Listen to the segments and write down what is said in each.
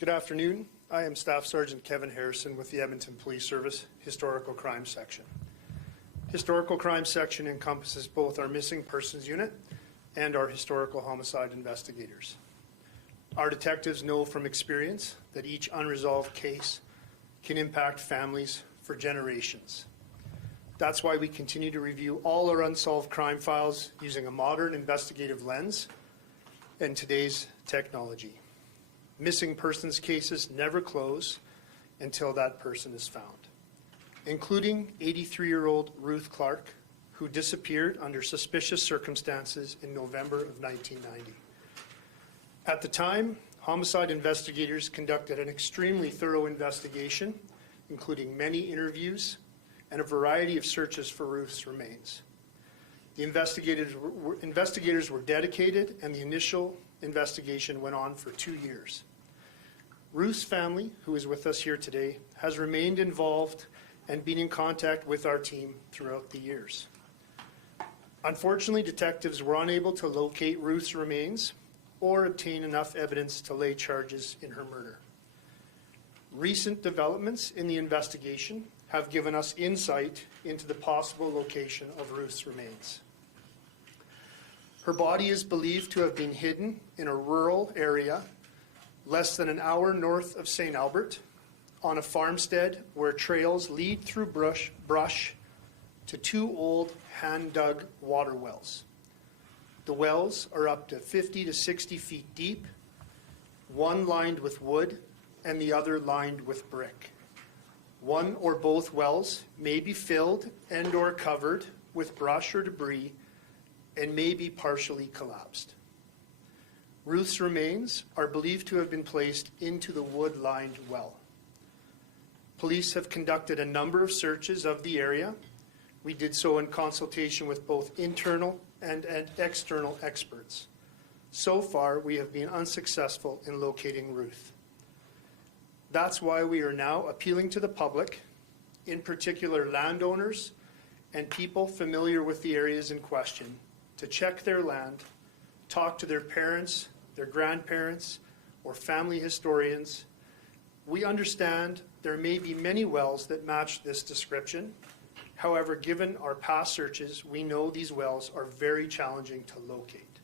Good afternoon. I am Staff Sergeant Kevin Harrison with the Edmonton Police Service Historical Crime Section. Historical Crime Section encompasses both our Missing Persons Unit and our Historical Homicide Investigators. Our detectives know from experience that each unresolved case can impact families for generations. That's why we continue to review all our unsolved crime files using a modern investigative lens and today's technology. Missing persons cases never close until that person is found, including 83-year-old Ruth Clarke, who disappeared under suspicious circumstances in November of 1990. At the time, homicide investigators conducted an extremely thorough investigation, including many interviews and a variety of searches for Ruth's remains. The investigators were dedicated, and the initial investigation went on for 2 years. Ruth's family, who is with us here today, has remained involved and been in contact with our team throughout the years. Unfortunately, detectives were unable to locate Ruth's remains or obtain enough evidence to lay charges in her murder. Recent developments in the investigation have given us insight into the possible location of Ruth's remains. Her body is believed to have been hidden in a rural area less than an hour north of St. Albert, on a farmstead where trails lead through brush to 2 old hand-dug water wells. The wells are up to 50 to 60 feet deep, one lined with wood and the other lined with brick. One or both wells may be filled and or covered with brush or debris and may be partially collapsed. Ruth's remains are believed to have been placed into the wood-lined well. Police have conducted a number of searches of the area. We did so in consultation with both internal and external experts. So far, we have been unsuccessful in locating Ruth. That's why we are now appealing to the public, in particular landowners and people familiar with the areas in question, to check their land, talk to their parents, their grandparents, or family historians. We understand there may be many wells that match this description. However, given our past searches, we know these wells are very challenging to locate.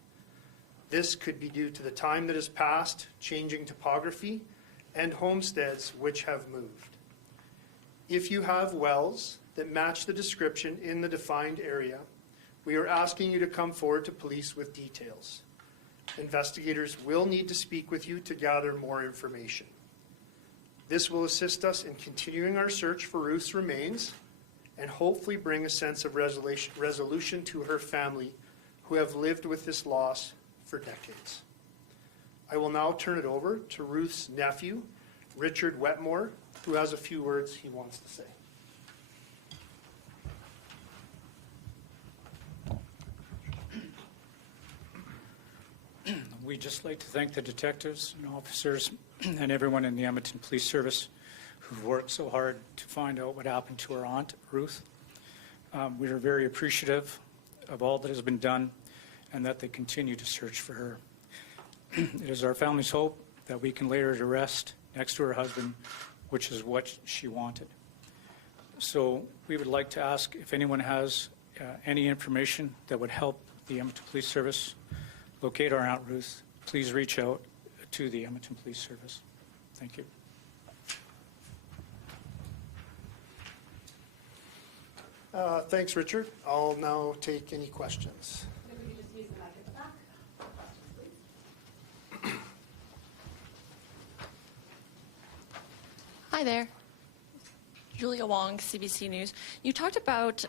This could be due to the time that has passed, changing topography, and homesteads which have moved. If you have wells that match the description in the defined area, we are asking you to come forward to police with details. Investigators will need to speak with you to gather more information. This will assist us in continuing our search for Ruth's remains and hopefully bring a sense of resolution to her family, who have lived with this loss for decades. I will now turn it over to Ruth's nephew, Richard Wetmore, who has a few words he wants to say. We'd just like to thank the detectives and officers and everyone in the Edmonton Police Service who've worked so hard to find out what happened to our aunt, Ruth. We are very appreciative of all that has been done and that they continue to search for her. It is our family's hope that we can lay her to rest next to her husband, which is what she wanted. So we would like to ask if anyone has any information that would help the Edmonton Police Service locate our Aunt Ruth, please reach out to the Edmonton Police Service. Thank you. Thanks, Richard. I'll now take any questions. If we could just use the mic at the back. Questions, please. Hi there. Julia Wong, CBC News. You talked about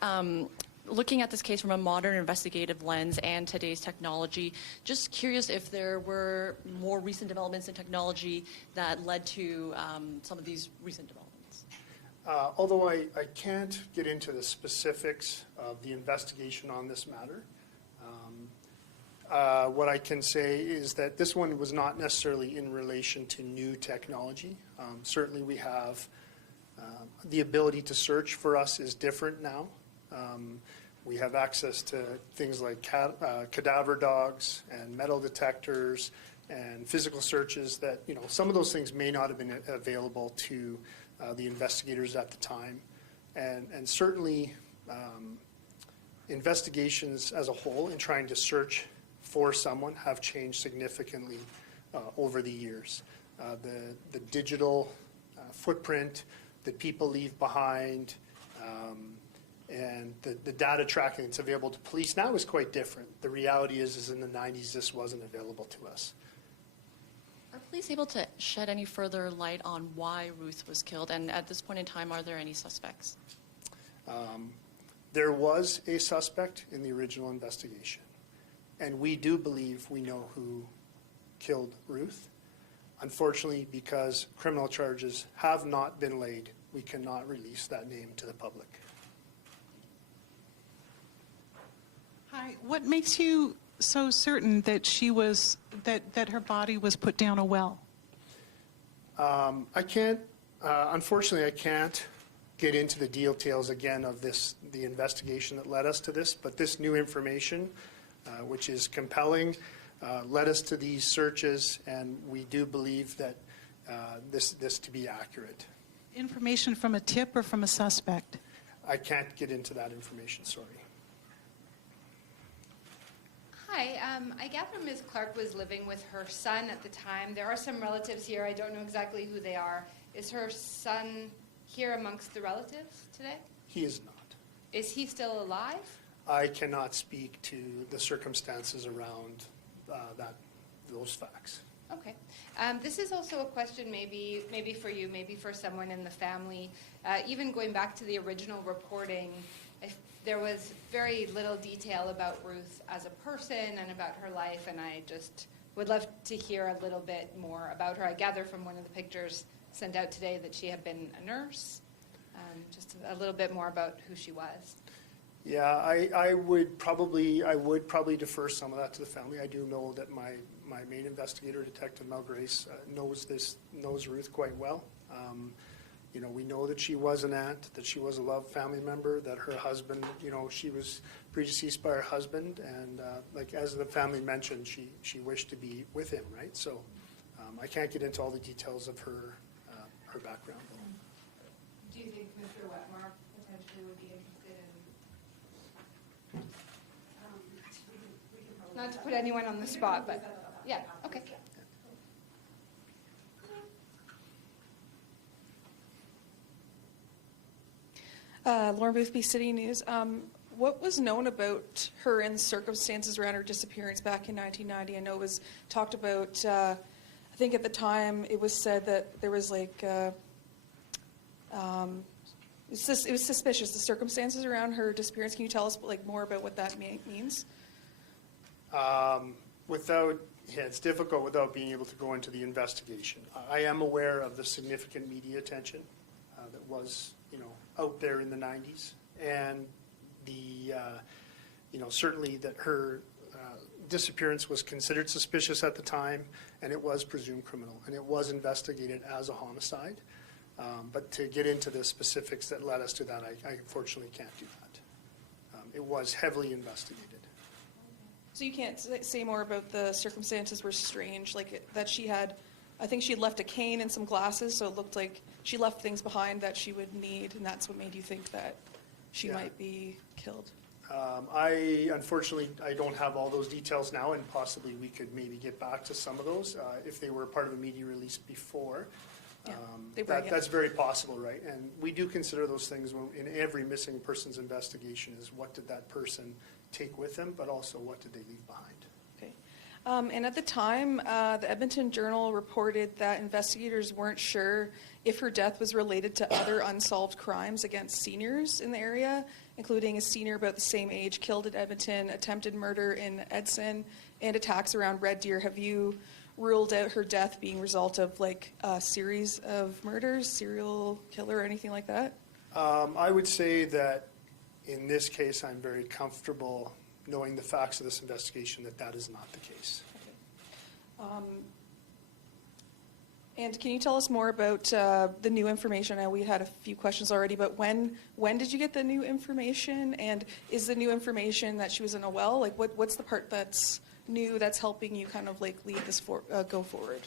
looking at this case from a modern investigative lens and today's technology. Just curious if there were more recent developments in technology that led to some of these recent developments. Although I can't get into the specifics of the investigation on this matter, what I can say is that this one was not necessarily in relation to new technology. Certainly we have the ability to search for us is different now. We have access to things like cadaver dogs and metal detectors and physical searches that, some of those things may not have been available to the investigators at the time. And certainly investigations as a whole in trying to search for someone have changed significantly over the years. The digital footprint that people leave behind, and the data tracking that's available to police now is quite different. The reality is in the 90s, this wasn't available to us. Are police able to shed any further light on why Ruth was killed? And at this point in time, are there any suspects? There was a suspect in the original investigation, and we do believe we know who killed Ruth. Unfortunately, because criminal charges have not been laid, we cannot release that name to the public. Hi, what makes you so certain that she was, that her body was put down a well? I can't, unfortunately, I can't get into the details again of the investigation that led us to this, but this new information, which is compelling, led us to these searches, and we do believe that this to be accurate. Information from a tip or from a suspect? I can't get into that information, sorry. Hi, I gather Ms. Clarke was living with her son at the time. There are some relatives here. I don't know exactly who they are. Is her son here amongst the relatives today? He is not. Is he still alive? I cannot speak to the circumstances around those facts. Okay. This is also a question maybe for you, maybe for someone in the family. Even going back to the original reporting, there was very little detail about Ruth as a person and about her life, and I just would love to hear a little bit more about her. I gather from one of the pictures sent out today that she had been a nurse. Just a little bit more about who she was. Yeah, I would probably defer some of that to the family. I do know that my main investigator, Detective Mel Grace, knows Ruth quite well. We know that she was an aunt, that she was a loved family member, that her husband, she was predeceased by her husband, and like as the family mentioned, she wished to be with him, right? So I can't get into all the details of her background. Do you think Mr. Wetmore potentially would be interested in? Not to put anyone on the spot, but yeah, okay. Lauren Boothby, City News. What was known about her and the circumstances around her disappearance back in 1990? I know it was talked about, I think at the time it was said that there was like, it was suspicious, the circumstances around her disappearance. Can you tell us more about what that means? It's difficult without being able to go into the investigation. I am aware of the significant media attention that was, out there in the 90s, and the, certainly that her disappearance was considered suspicious at the time, and it was presumed criminal, and it was investigated as a homicide. But to get into the specifics that led us to that, I unfortunately can't do that. It was heavily investigated. So you can't say more about the circumstances were strange, like that she had, I think she had left a cane and some glasses, so it looked like she left things behind that she would need, and that's what made you think that she might be killed. Unfortunately, I don't have all those details now, and possibly we could maybe get back to some of those if they were part of a media release before. That's very possible, right? And we do consider those things in every missing persons investigation is what did that person take with them, but also what did they leave behind. Okay. And at the time, the Edmonton Journal reported that investigators weren't sure if her death was related to other unsolved crimes against seniors in the area, including a senior about the same age killed at Edmonton, attempted murder in Edson, and attacks around Red Deer. Have you ruled out her death being a result of a series of murders, serial killer, or anything like that? I would say that in this case, I'm very comfortable knowing the facts of this investigation that is not the case. Okay. And can you tell us more about the new information? I know we had a few questions already, but when did you get the new information? And is the new information that she was in a well? What's the part that's new that's helping you kind of like lead this go forward?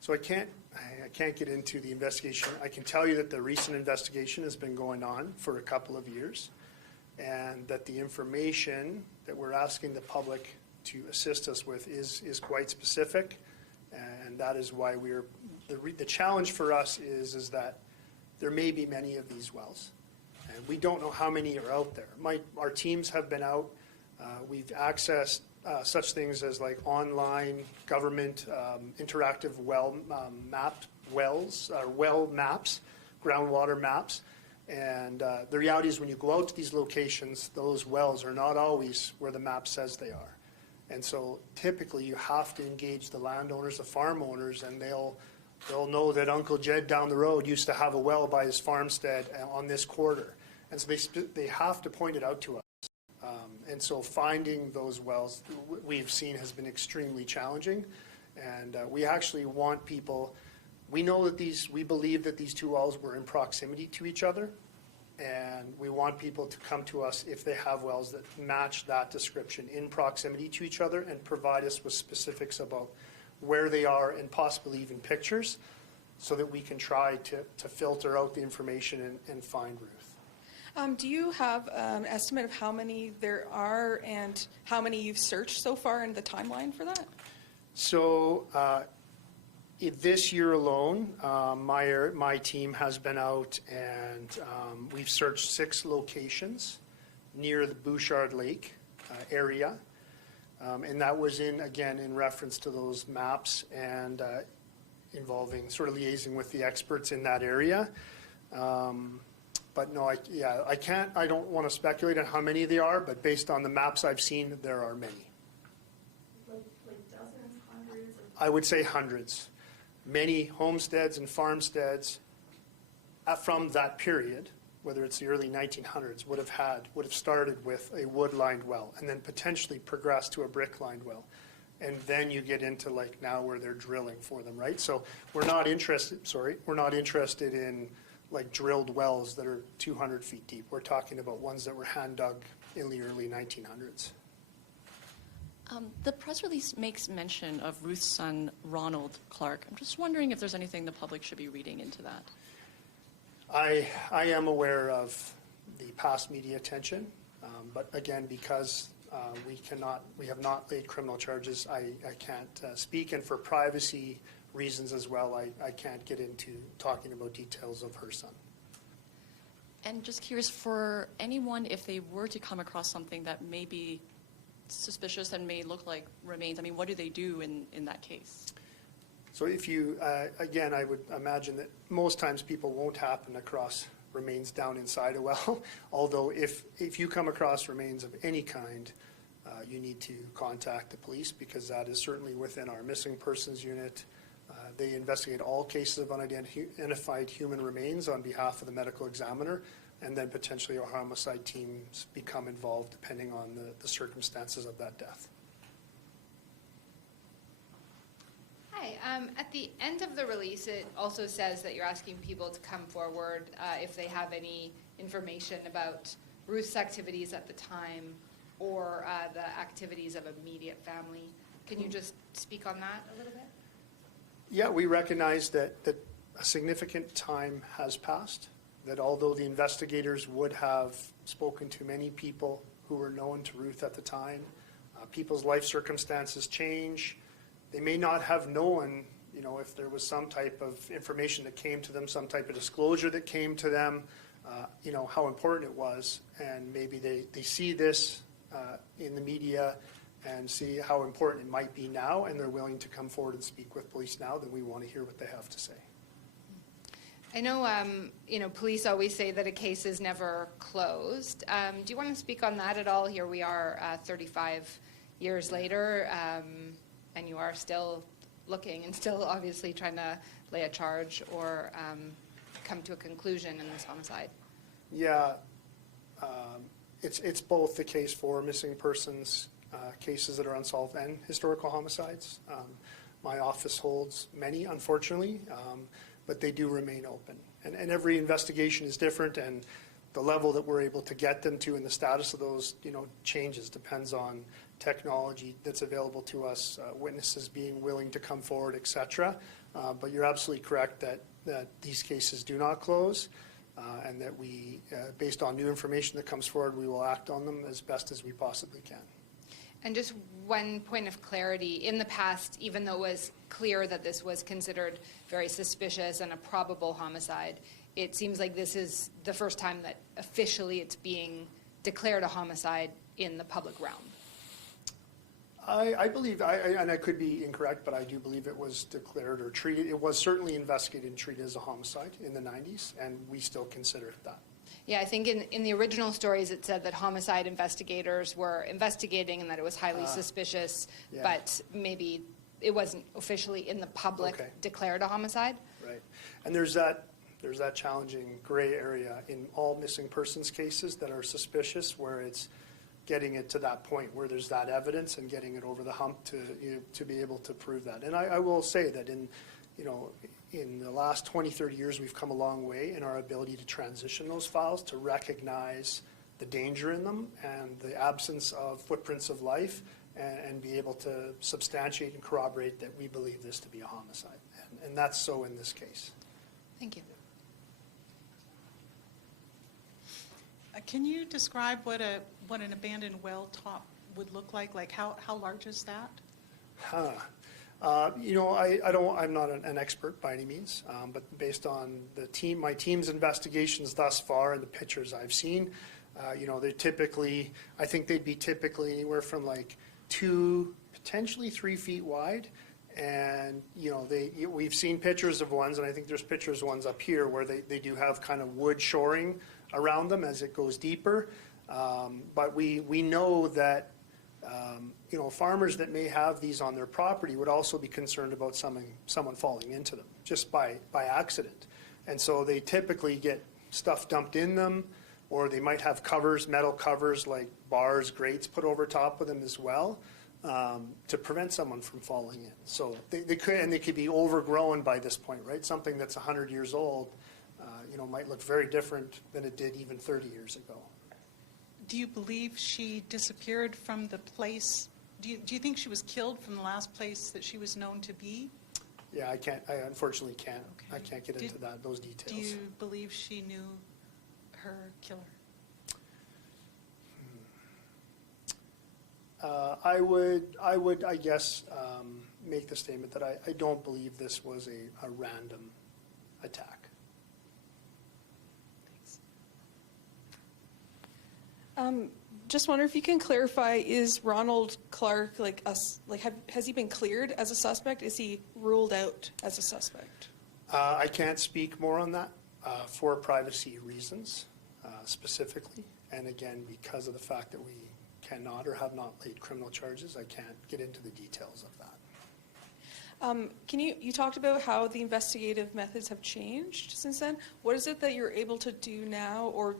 So I can't get into the investigation. I can tell you that the recent investigation has been going on for a couple of years, and that the information that we're asking the public to assist us with is quite specific, and that is why the challenge for us is that there may be many of these wells, and we don't know how many are out there. Our teams have been out. We've accessed such things as like online government interactive well maps, groundwater maps. And the reality is when you go out to these locations, those wells are not always where the map says they are. And so typically you have to engage the landowners, the farm owners, and they'll know that Uncle Jed down the road used to have a well by his farmstead on this quarter. And so they have to point it out to us. And so finding those wells we've seen has been extremely challenging. And we actually want people, we believe that these two wells were in proximity to each other. And we want people to come to us if they have wells that match that description in proximity to each other and provide us with specifics about where they are and possibly even pictures so that we can try to filter out the information and find Ruth. Do you have an estimate of how many there are and how many you've searched so far and the timeline for that? So this year alone, my team has been out and we've searched 6 locations near the Bouchard Lake area. And that was in reference to those maps and involving sort of liaising with the experts in that area. But no, I don't want to speculate on how many there are, but based on the maps I've seen, there are many. Like dozens, hundreds? I would say hundreds. Many homesteads and farmsteads from that period, whether it's the early 1900s, would have started with a wood-lined well and then potentially progressed to a brick-lined well. And then you get into like now where they're drilling for them, right? So we're not interested in like drilled wells that are 200 feet deep. We're talking about ones that were hand dug in the early 1900s. The press release makes mention of Ruth's son, Ronald Clarke. I'm just wondering if there's anything the public should be reading into that. I am aware of the past media attention, but again, because we have not laid criminal charges, I can't speak, and for privacy reasons as well, I can't get into talking about details of her son. And just curious, for anyone, if they were to come across something that may be suspicious and may look like remains, I mean, what do they do in that case? So if you, again, I would imagine that most times people won't happen across remains down inside a well, although if you come across remains of any kind, you need to contact the police because that is certainly within our missing persons unit. They investigate all cases of unidentified human remains on behalf of the medical examiner, and then potentially our homicide teams become involved depending on the circumstances of that death. Hi. At the end of the release, it also says that you're asking people to come forward if they have any information about Ruth's activities at the time or the activities of immediate family. Can you just speak on that a little bit? Yeah, we recognize that a significant time has passed, that although the investigators would have spoken to many people who were known to Ruth at the time, people's life circumstances change. They may not have known, if there was some type of information that came to them, some type of disclosure that came to them, how important it was. And maybe they see this in the media and see how important it might be now, and they're willing to come forward and speak with police now, then we want to hear what they have to say. I know, police always say that a case is never closed. Do you want to speak on that at all? Here we are 35 years later, and you are still looking and still obviously trying to lay a charge or come to a conclusion in this homicide. Yeah, it's both the case for missing persons cases that are unsolved and historical homicides. My office holds many, unfortunately, but they do remain open. And every investigation is different, and the level that we're able to get them to and the status of those, changes, depends on, technology that's available to us, witnesses being willing to come forward, et cetera. But you're absolutely correct that these cases do not close, and that we, based on new information that comes forward, we will act on them as best as we possibly can. And just one point of clarity, in the past, even though it was clear that this was considered very suspicious and a probable homicide, it seems like this is the first time that officially it's being declared a homicide in the public realm. I believe, and I could be incorrect, but I do believe it was declared or treated, it was certainly investigated and treated as a homicide in the 90s, and we still consider it that. Yeah, I think in the original stories it said that homicide investigators were investigating and that it was highly suspicious, yeah. but maybe it wasn't officially in the public Okay. declared a homicide. Right. And there's that challenging gray area in all missing persons cases that are suspicious, where it's getting it to that point where there's that evidence and getting it over the hump to be able to prove that. And I will say that in the last 20, 30 years, we've come a long way in our ability to transition those files, to recognize the danger in them and the absence of footprints of life, and be able to substantiate and corroborate that we believe this to be a homicide. And that's so in this case. Thank you. Can you describe what an abandoned well top would look like? Like how large is that? I'm not an expert by any means, but based on my team's investigations thus far and the pictures I've seen, they're typically, I think they'd be typically anywhere from like 2, potentially 3 feet wide. And, we've seen pictures of ones, and I think there's pictures of ones up here where they do have kind of wood shoring around them as it goes deeper. But we know that, farmers that may have these on their property would also be concerned about someone falling into them just by accident. And so they typically get stuff dumped in them, or they might have covers, metal covers like bars, grates put over top of them as well, to prevent someone from falling in. So they could be overgrown by this point, right? Something that's 100 years old, might look very different than it did even 30 years ago. Do you believe she disappeared from the place? Do you think she was killed from the last place that she was known to be? Yeah, I unfortunately can't. Okay. I can't get into those details. Do you believe she knew her killer? I would, I guess, make the statement that I don't believe this was a random attack. Just wonder if you can clarify, is Ronald Clarke has he been cleared as a suspect? Is he ruled out as a suspect? I can't speak more on that for privacy reasons specifically. And again, because of the fact that we cannot or have not laid criminal charges, I can't get into the details of that. You talked about how the investigative methods have changed since then. What is it that you're able to do now, or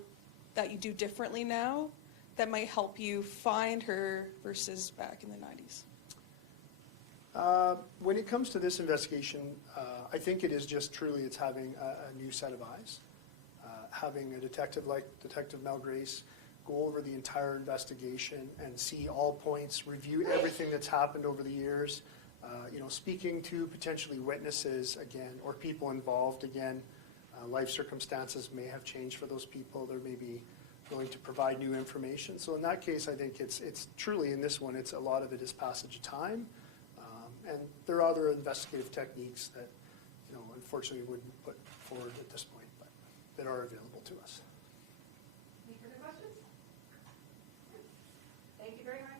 that you do differently now, that might help you find her versus back in the 90s? When it comes to this investigation, I think it is just truly it's having a new set of eyes. Having a detective like Detective Mel Grace go over the entire investigation and see all points, review everything that's happened over the years, speaking to potentially witnesses again, or people involved again. Life circumstances may have changed for those people. They may be willing to provide new information. So in that case, I think it's truly, in this one, it's a lot of it is passage of time. And there are other investigative techniques that, unfortunately wouldn't put forward at this point, but that are available to us. Any further questions? Thank you very much.